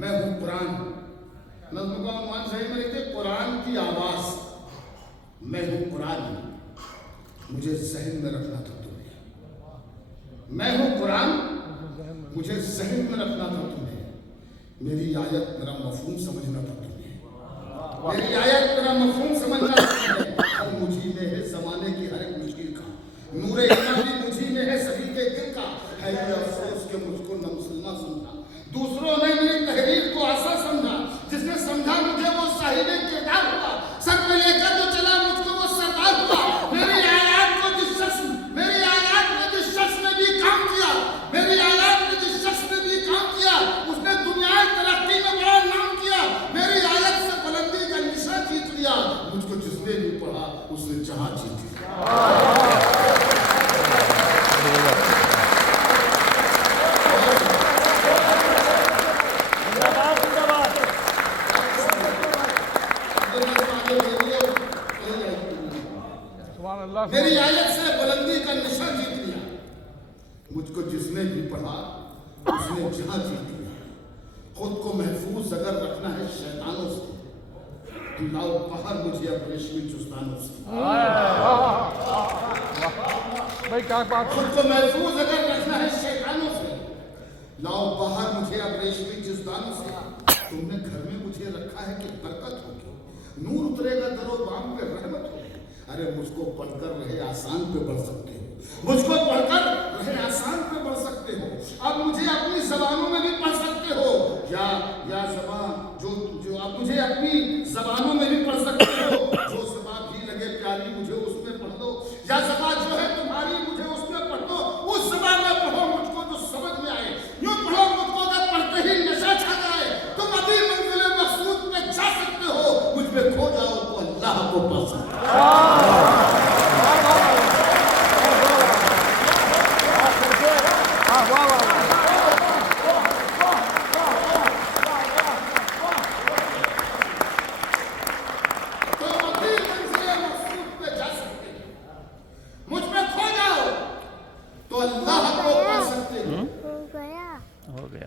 میں ہوں قرآن. نظم کا عنوان صحیح میں لکھتے قرآن کی آواز. میں ہوں قرآن, مجھے ذہن میں رکھنا تھا تمہیں. میں ہوں قرآن, مجھے ذہن میں رکھنا تھا تمہیں. میری آیت میرا مفہوم سمجھنا تھا تمہیں. میری آیت میرا مفہوم سمجھنا تھا تمہیں. ہر مجھی میں ہے زمانے کی ہر ایک مشکل کا. نور ایمانی مجھی میں ہے سبھی کے دل کا. ہے یہ افسوس کہ مجھ کو نہ مسلمان سمجھا, دوسروں نے میری تحریر کو آسا سمجھا. جس نے سمجھا مجھے وہ صاحب کردار ہوا, سر میں لے کر جو چلا مجھ کو وہ سردار ہوا. میری آیات کو جس شخص نے بھی کام کیا, میری آیات میں جس شخص نے بھی کام کیا, اس نے دنیا ترقی میں بڑا نام کیا. میری آیت سے بلندی کا نشان جیت لیا. مجھ کو جس نے بھی پڑھا اس نے جہاں جیت لیا. میری آیت سے بلندی کا نشان جیت لیا. مجھ کو جس نے بھی پڑھا اس نے جہاں جیت لیا. خود کو محفوظ اگر رکھنا ہے شیطانوں سے, تو لاؤ باہر مجھے اب ریشمی جزدانوں سے. خود کو محفوظ اگر رکھنا ہے شیطانوں سے, لاؤ باہر مجھے اب ریشمی جزدانوں سے. تم نے گھر میں مجھے رکھا ہے کہ برکت ہوگی, نور اترے گا در و بام پہ رحمت ہوگی. ارے مجھ کو پڑھ کر رہے آسان پہ بڑھ سکتے ہو, مجھ کو پڑھ کر رہے آسان پہ بڑھ سکتے ہو. اب مجھے اپنی زبانوں میں بھی پڑھ سکتے ہو. یا زبان جو اب مجھے اپنی زبانوں میں بھی پڑھ سکتے ہو. جو زبان بھی لگے پیاری مجھے اس میں پڑھ دو, یا زبان جو ہے تمہاری مجھے اس میں پڑھ دو. اس زبان میں پڑھو مجھ کو جو سمجھ میں آئے. یوں پڑھو مجھ کو کہ پڑھتے ہی نشہ چھا جائے. تم ابھی منزل مقصود پہ جا سکتے ہو, مجھ پہ کھو جاؤ تو اللہ کو پا سکتے ہو.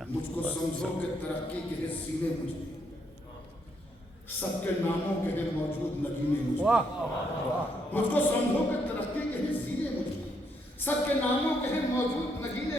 مجھ کو سمجھو کہ ترقی کے ہیں سینے مجھے, سب کے ناموں کے ہیں موجود نگینے مجھے. مجھ کو سمجھو کہ ترقی کے ہیں سینے مجھے, سب کے ناموں کے ہیں موجود نگینے.